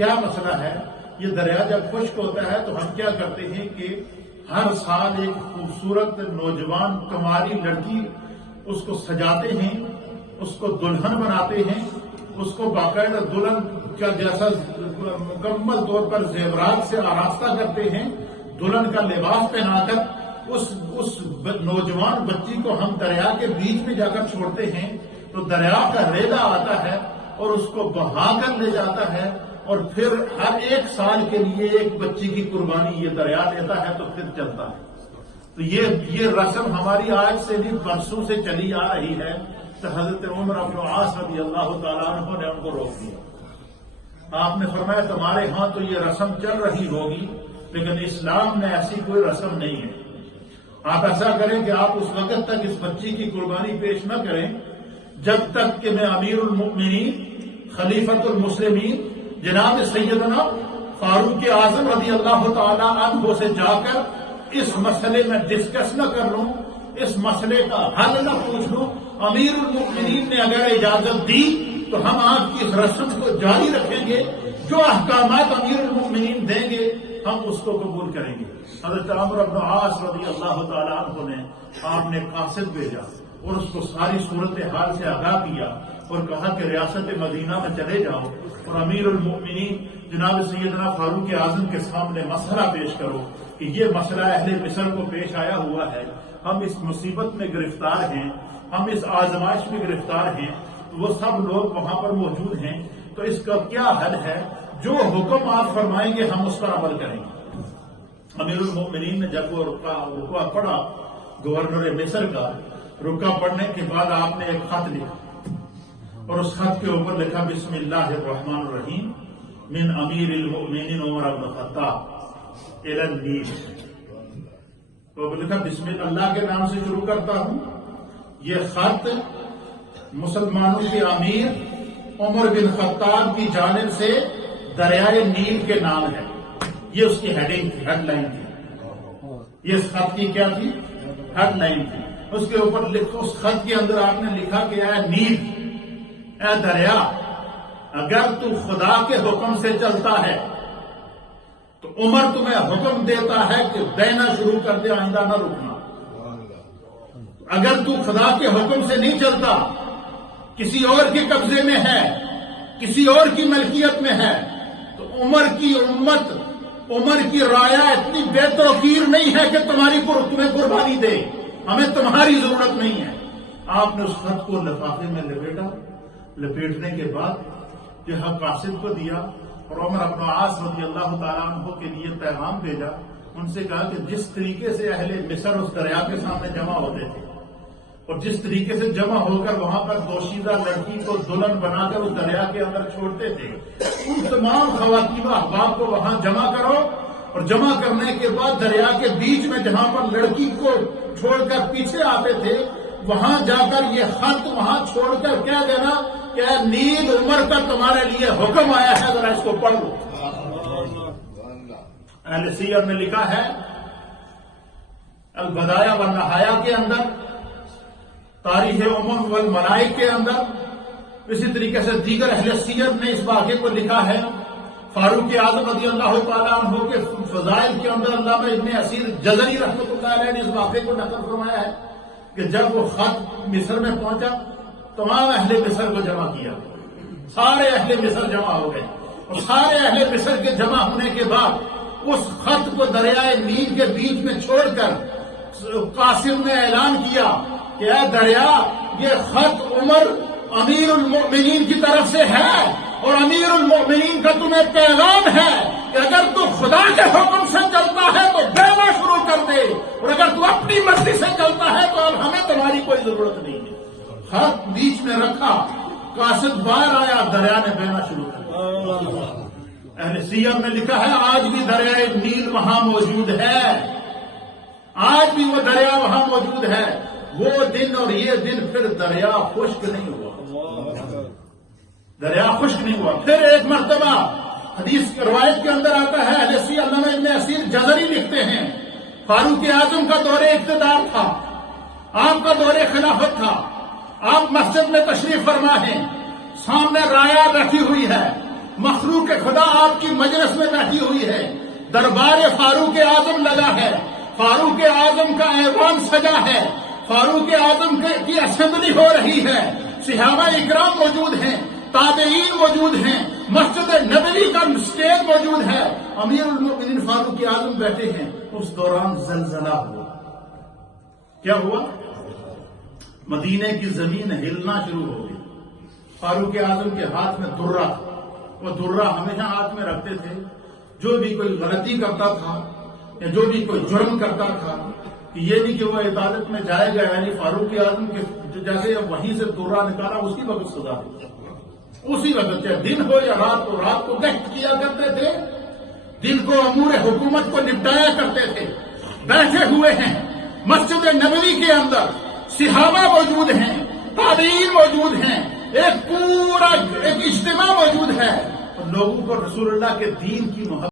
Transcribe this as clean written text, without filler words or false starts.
کیا مسئلہ ہے؟ یہ دریا جب خشک ہوتا ہے تو ہم کیا کرتے ہیں کہ ہر سال ایک خوبصورت نوجوان کماری لڑکی اس کو سجاتے ہیں، اس کو دلہن بناتے ہیں، اس کو باقاعدہ دلہن کا جیسا مکمل طور پر زیورات سے آراستہ کرتے ہیں، دلہن کا لباس پہنا کر اس نوجوان بچی کو ہم دریا کے بیچ میں جا کر چھوڑتے ہیں تو دریا کا ریلا آتا ہے اور اس کو بہا کر لے جاتا ہے، اور پھر ہر ایک سال کے لیے ایک بچی کی قربانی یہ دریا دیتا ہے تو پھر چلتا ہے۔ تو یہ رسم ہماری آج سے بھی برسوں سے چلی آ رہی ہے، تو حضرت عمر بن العاص رضی اللہ تعالیٰ عنہ نے ان کو روک دیا۔ آپ نے فرمایا تمہارے ہاں تو یہ رسم چل رہی ہوگی لیکن اسلام میں ایسی کوئی رسم نہیں ہے۔ آپ ایسا کریں کہ آپ اس وقت تک اس بچی کی قربانی پیش نہ کریں جب تک کہ میں امیر المؤمنین خلیفۃ المسلمین جناب سیدنا فاروق اعظم رضی اللہ تعالی عنہ سے جا کر اس مسئلے میں ڈسکس نہ کر لوں، اس مسئلے کا حل نہ پوچھ لوں۔ امیر المؤمنین نے اگر اجازت دی تو ہم آپ کی اس رسم کو جاری رکھیں گے، جو احکامات امیر المؤمنین دیں گے ہم اس کو قبول کریں گے۔ حضرت عمرو بن العاص رضی اللہ تعالی عنہ نے آپ نے قاصد بھیجا اور اس کو ساری صورتحال سے آگاہ کیا اور کہا کہ ریاست مدینہ میں چلے جاؤ اور امیر المؤمنین جناب سیدنا فاروق اعظم کے سامنے مسئلہ پیش کرو کہ یہ مسئلہ اہل مصر کو پیش آیا ہوا ہے، ہم اس مصیبت میں گرفتار ہیں، ہم اس آزمائش میں گرفتار ہیں، وہ سب لوگ وہاں پر موجود ہیں، تو اس کا کیا حل ہے؟ جو حکم آپ فرمائیں گے ہم اس پر عمل کریں گے۔ امیر المؤمنین نے جب وہ رکوع پڑھا گورنر مصر کا، رکوع پڑھنے کے بعد آپ نے ایک خط لکھا اور اس خط کے اوپر لکھا بسم اللہ الرحمن الرحیم من امیر المؤمنین عمر بن الخطاب الی النیل۔ تو لکھا بسم اللہ کے نام سے شروع کرتا ہوں، یہ خط مسلمانوں کے امیر عمر بن خطاب کی جانب سے دریائے نیل کے نام ہے۔ یہ اس کی ہیڈنگ تھی، ہیڈ لائن تھی، یہ اس خط کی کیا تھی؟ ہیڈ لائن تھی۔ اس کے اوپر اس خط کے اندر آپ نے لکھا کہ اے نیل، اے دریا، اگر تو خدا کے حکم سے چلتا ہے تو عمر تمہیں حکم دیتا ہے کہ بہنا شروع کر دے، آئندہ نہ رکنا۔ اگر تو خدا کے حکم سے نہیں چلتا، کسی اور کے قبضے میں ہے، کسی اور کی ملکیت میں ہے، تو عمر کی امت، عمر کی رایا اتنی بے توقیر نہیں ہے کہ تمہیں قربانی دے، ہمیں تمہاری ضرورت نہیں ہے۔ آپ نے اس خط کو لفافے میں لپیٹا، لپیٹنے کے بعد جو قاصد کو دیا اور عمر بن العاص رضی اللہ تعالیٰ عنہ کے لیے پیغام بھیجا، ان سے کہا کہ جس طریقے سے اہل مصر اس دریا کے سامنے جمع ہوتے تھے اور جس طریقے سے جمع ہو کر وہاں پر دوشیزہ لڑکی کو دلہن بنا کر اس دریا کے اندر چھوڑتے تھے، ان تمام خواتین و احباب کو وہاں جمع کرو، اور جمع کرنے کے بعد دریا کے بیچ میں جہاں پر لڑکی کو چھوڑ کر پیچھے آتے تھے وہاں جا کر یہ خط وہاں چھوڑ کر کہہ دینا کہ اے نیل، عمر کا تمہارے لیے حکم آیا ہے، ذرا اس کو پڑھ لو۔ اہل سیر نے لکھا ہے البدایہ والنہایہ کے اندر، تاریخ امم والملائک کے اندر، اسی طریقے سے دیگر اہل سیر نے اس واقعے کو لکھا ہے۔ فاروق اعظم رضی اللہ تعالیٰ عنہ کے فضائل کے اندر علامہ ابن اسیر جزری رحمۃ اللہ علیہ نے اس واقعے کو نقل فرمایا ہے کہ جب وہ خط مصر میں پہنچا تمام اہل مصر کو جمع کیا، سارے اہل مصر جمع ہو گئے، اور سارے اہل مصر کے جمع ہونے کے بعد اس خط کو دریائے نیل کے بیچ میں چھوڑ کر قاسم نے اعلان کیا کہ اے دریا، یہ خط عمر امیر المؤمنین کی طرف سے ہے، اور امیر المؤمنین کا تمہیں پیغام ہے کہ اگر تو خدا کے حکم سے چلتا ہے تو بہنا شروع کر دے، اور اگر تو اپنی مرضی سے چلتا ہے تو اب ہمیں تمہاری کوئی ضرورت نہیں ہے۔ خط بیچ میں رکھا، قاصد باہر آیا، دریا نے بہنا شروع کر دیا۔ اہل سیر نے لکھا ہے آج بھی دریائے نیل وہاں موجود ہے، آج بھی وہ دریا وہاں موجود ہے۔ وہ دن اور یہ دن پھر دریا خشک نہیں ہوا، دریا خشک نہیں ہوا۔ پھر ایک مرتبہ حدیث روایت کے اندر آتا ہے، اہل سیر علامہ ابن اسیر جزری لکھتے ہیں، فاروق اعظم کا دور اقتدار تھا، آپ کا دور خلافت تھا، آپ مسجد میں تشریف فرما ہیں، سامنے رایا بیٹھی ہوئی ہے، مخلوق خدا آپ کی مجلس میں بیٹھی ہوئی ہے، دربار فاروق اعظم لگا ہے، فاروق اعظم کا ایوان سجا ہے، فاروق اعظم کی اسمبلی ہو رہی ہے، صحابہ اکرام موجود ہیں، تابعین موجود ہیں، مسجد نبوی کا اسٹیج موجود ہے، امیر المومنین فاروق اعظم بیٹھے ہیں۔ اس دوران زلزلہ ہوا۔ کیا ہوا؟ مدینے کی زمین ہلنا شروع ہو گئی۔ فاروق اعظم کے ہاتھ میں درہ، وہ درہ ہمیشہ ہاتھ میں رکھتے تھے، جو بھی کوئی غلطی کرتا تھا یا جو بھی کوئی جرم کرتا تھا، کہ یہ نہیں کہ وہ عدالت میں جائے گا، یعنی فاروق اعظم کے جیسے وہیں سے درہ نکالا اسی وقت سزا دی، اسی وقت چاہے دن ہو یا رات کو، رات کو گشت کیا کرتے تھے، دن کو امور حکومت کو نپٹایا کرتے تھے۔ بیٹھے ہوئے ہیں مسجد نبوی کے اندر، صحابہ موجود ہیں، تابعین موجود ہیں، ایک پورا ایک اجتماع موجود ہے، اور لوگوں کو رسول اللہ کے دین کی محبت